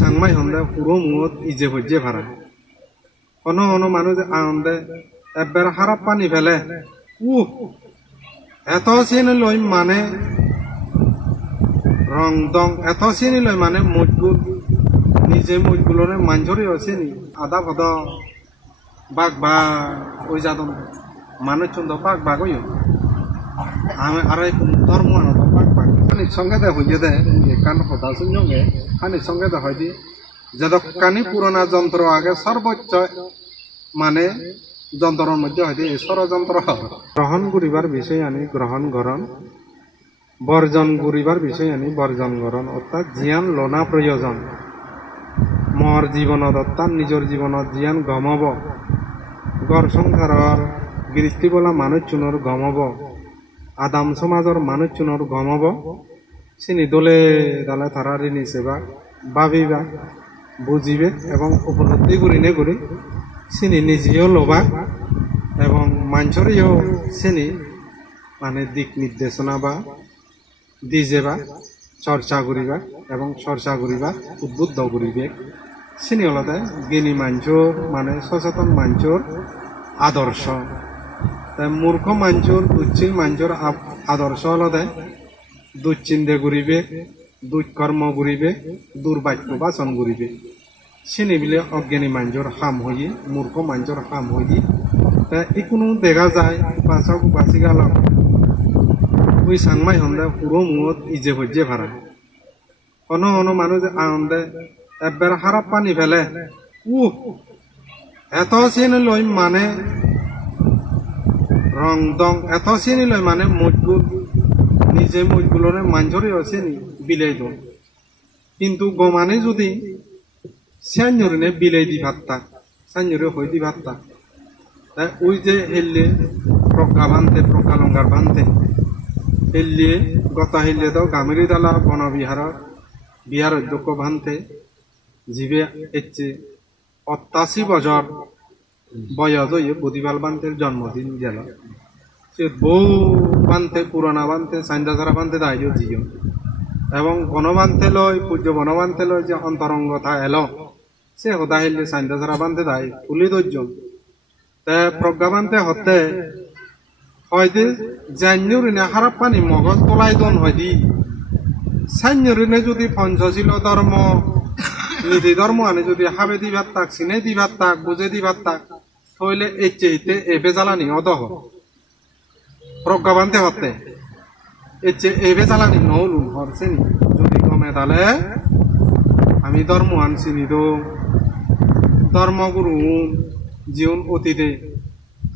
সাংমাই হন্দে পুরো মুহূর্ত ইজে হজ্জে ভাড়া অন মানুষ আনন্দে এবার খারাপ পানি ফেলে এত চিনি লই মানে রং দং এত চিনি লই মানে মজগুল নিজে মজগুলরে মাঞ্জরি চিনি আদা ভদ বাঘ বা ওই যাদম মানুষ চন্দ বাঘ বাঘ ওই আমি আর ধর্ম আনন্দ বাঘ বাঘ খানিক সঙ্গে দে হইয়ে দে কান হতা শুনবে খানিক সঙ্গে দে হয় দি যতখানি পুরোনা যন্ত্র আগে সর্বোচ্চ মানে যন্ত্রের মধ্যে হয়তো ষড়যন্ত্র গ্রহণ করিবার বিষয় আনি গ্রহণ গরণ বর্জন করিবার বিষয় আনি বর্জন গরণ অর্থাৎ জিয়ান লোনা প্রয়োজন মর জীবনত অর্থাৎ নিজের জীবনত জিয়ান গমব গড় সংসাৰৰ বৃত্তি বলা মানুষ চুনৰ গমব আদাম সমাজৰ মানুষ চুনৰ গমব চিনি দলে দালে থারারি নিছে বা ভাবিবা বুঝিবে এবং উপলব্ধি করিনে করে চিনি নিজেও লবা এবং মানুষেরও চিনি মানে দিক নির্দেশনা বা দিজেবা চর্চা করিবা এবং চর্চা করিবা উদ্বুদ্ধ করিবে চিনি হলতে জ্ঞানী মানুষের মানে সচেতন মানুষের আদর্শ মূর্খ মানুষের দুচ্ছিল মানুষের আদর্শ হলতে দুশ্চিন্তা করিবে দুষ্কর্ম করিবে দুর্বাক্য বাচন করিবে চিনি বিলে অজ্ঞানী মানুষের হাম হইয়ে মূর্খ মানুষের হাম হইয়ে ইকোনো দেখা যায় বাঁচাও বাঁচি গেল ওই সাংমাই হন্দে পুরো মুহূর্ত ইজে হজ্জে ভাড়া অন মানুষ আনন্দে এবার খারাপ পানি ফেলে এত চিনি লই মানে রং দং এত চিনি লই মানে মজগুল নিজে মজগুলরে মাঞ্জরে চিনি বিলাই দন কিন্তু গমানে যদি সাঞ্জরে বিলাই দি ভাততা সাঞ্জরে হই দি ভাততা তাই ওই যে হেললে প্রজ্ঞা বানতে প্রজ্ঞা লঙ্গার বানতে হেললে গতা হেললে তো গামিরি দালা বনবিহার বিহার অধ্যক্ষ বানতে জীবে এচ্ছে ৮৮ বছর বয়স হয়ে প্রতিপাল বানতের জন্মদিন গেল সে বউ বানতে পুরানা বানতে সাইন্দাসারা বানতে দায়িত্ব জিও এবং বনবানতে লয় পূজ্য বনবানতে লয় যে অন্তরঙ্গতা এলো সে হতা হেললে সাইন্দাসারা বানতে দায় তুলি ধৈর্য প্রজ্ঞা বানতে হতে হয়তো জান্যরিনে খারাপ পানি মগজ তোলাই দন হয়দি সান্যরিনে যদি পঞ্চশীল ধর্ম নীতি ধর্ম আনে যদি হাবে দিবার তাক চিনে দিবার তাক বুঝে দিবার তাক হইলে এই চেয়ে এবে জ্বালানি অদহ প্রজ্ঞা বানতে হতে এবে জ্বালানি নৌলুন হরছেনি যদি কমে তাহলে আমি ধর্ম আনছি নিদো ধর্মগুরু জীবন অতীতে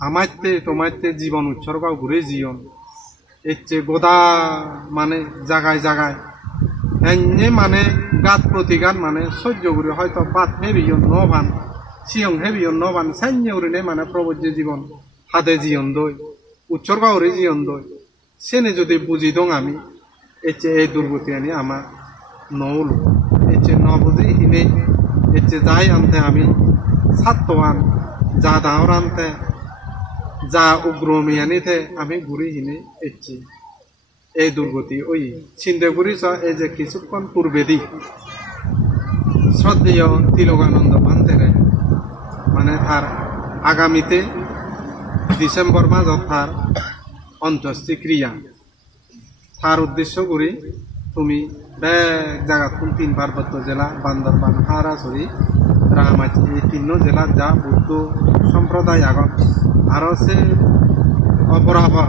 আমারতে তোমারতে জীবন উৎসর্গ ঘুরে জীবন এচ্ছে গোদা মানে জাগায় জাগায় এনে মানে গাত প্রতিগাত মানে সহ্য করে হয়তো বাত হেবিয়ন নভান সিয়ং হেবিয়ন নভান সাইন্য উড়িনে মানে প্রবজ্য জীবন হাতে জীবন দই উৎসর্গ করে জীবন দই সেনে যদি বুঝি দং আমি এচ্ছে এই দুর্গতি আনি আমার নৌল এচ্ছে ন বুঝি হিনে এচ্ছে যাই আনতে আমি সাতওয়ান যা দাহর আনতে যা উগ্রমী আনিতে আমি ঘুরি হিনে এচ্ছি এই দুর্গতি ওই চিন্তা করিস এই যে কিছুক্ষণ পূর্বে দি শ্রদ্ধেয় তিলকানন্দ পান্তেরে মানে তার আগামীতে ডিসেম্বর মাসত তার অন্ত্যেষ্টি ক্রিয়া তার উদ্দেশ্য করি তুমি বেগ জায়গা তিন পার্বত্য জেলা বান্দরবান হারাছড়ি রাঙামাটি এই তিন জেলা যা বৌদ্ধ সম্প্রদায় আগত আরো সে অপরাভা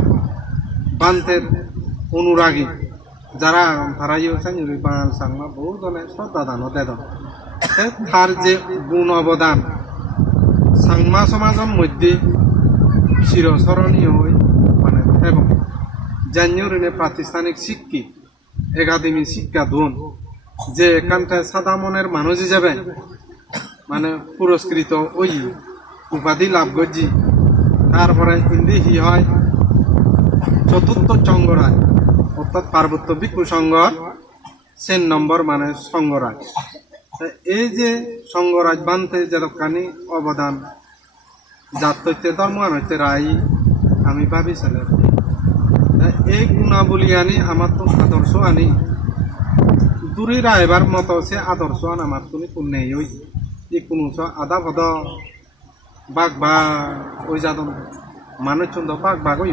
বান্তের অনুরাগী যারা তারাইও সাইনি বাঙাল সাংমা বহু জনে শ্রদ্ধা দান দেদ তার যে গুণ অবদান সাংমা সমাজের মধ্যে চিরস্মরণীয় হই মানে এবং জান্যরিনে প্রাতিষ্ঠানিক শিক্ষিত একাডেমি শিক্ষা দন যে এখানটায় সাদা মনের মানুষ হিসেবে মানে পুরস্কৃত ওই উপাধি লাভ করছি তারপরে হিন্দি হি হয় চতুর্থ চঙ্গরাজ অর্থাৎ পার্বত্য ভিক্ষু সংঘ 4 নম্বর মানে সংঘরাজ এই যে সংঘরাজ বানতে যতখানি অবদান জাতৈত্য ধর্ম হইতে রাই আমি ভাবিছিলাম এই গুণাবলী আনি আমার তো আদর্শ আনি তুরিরা এবার মতো সে আদর্শ আমার তুমি কোন নেই ওই যে কোনো আদা ভদ বাঘ বা ওই যাদন মানুষ চন্দ বাঘ বাঘ ওই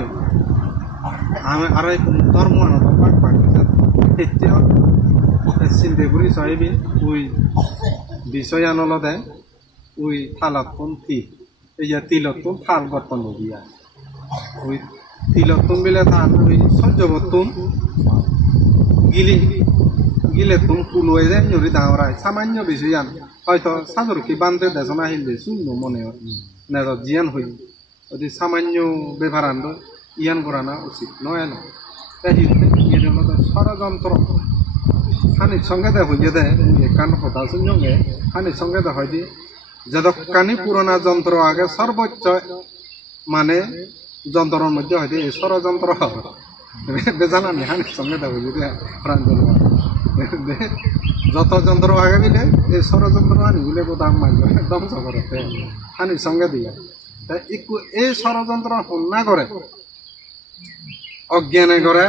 আমি আর এই কোনো ধর্ম আনত বাঘ বাঘ এতিয়াও চিন্তা করি সাহেবি ওই বিষয় আনল দেয় ওই থালাতন থি এই তিলতন থাল বর্তন দিয়া ওই তিলতন বিলে থান ওই সহ্য বর্তন গিলি গিলে তুম কুলুয়ে যায় নরি দাওরায় সামান্য বিষয় আন হয়তো সাজরকি বান্ধে দেশনা হিললে শূন্য মনে হয় না জিয়ান হই যদি সামান্য ব্যবহারান্ড ইয়ান করানা উচিত নয় না তাই হিলতে ষড়যন্ত্র হানির সঙ্গে দে হইয়ে দেয় কান হতা শূন্যকে হানির সঙ্গে দে হয় যে যতখানি পুরোনা যন্ত্র আগে সর্বোচ্চ মানে যন্ত্রের মধ্যে হয়তো এই ষড়যন্ত্র বেজানানি হানির সঙ্গে দে হইয়ে দেয় প্রাঞ্জল যত যন্ত্র আগে বিলে এই ষড়যন্ত্র আনি বলে বোধাম মাইল ধ্বংস করতে হানির সঙ্গে দিয়ে তাই এই ষড়যন্ত্র না করে অজ্ঞানে করে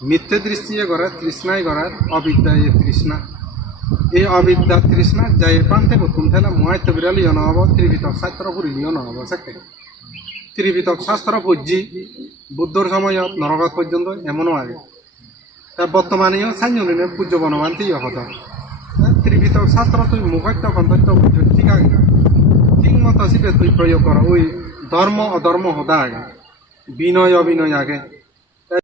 মিথ্যে দৃষ্টিয়ে করে তৃষ্ণাই করে অবিদ্যা এই তৃষ্ণা এই অবিদ্যা তৃষ্ণা যাই পান্তে প্রথম থেলে মহাত্ম বিরালিও নহব ত্রিপিটক শাস্ত্র ফুরিলিও নহব সেকে ত্রিপিটক শাস্ত্র বুঝি বুদ্ধর সময়ত নরকত পর্যন্ত এমনও আগে তা বর্তমানেও সাইনিনে পূজ্য বনবান্তিও হতো ত্রিপিটক শাস্ত্র তুই মুখত্য কন্তত্য বুঝ ঠিক আগে ঠিক মতো সিটে তুই প্রয়োগ কর ওই ধর্ম অধর্ম হদা আগে বিনয় অবিনয় আগে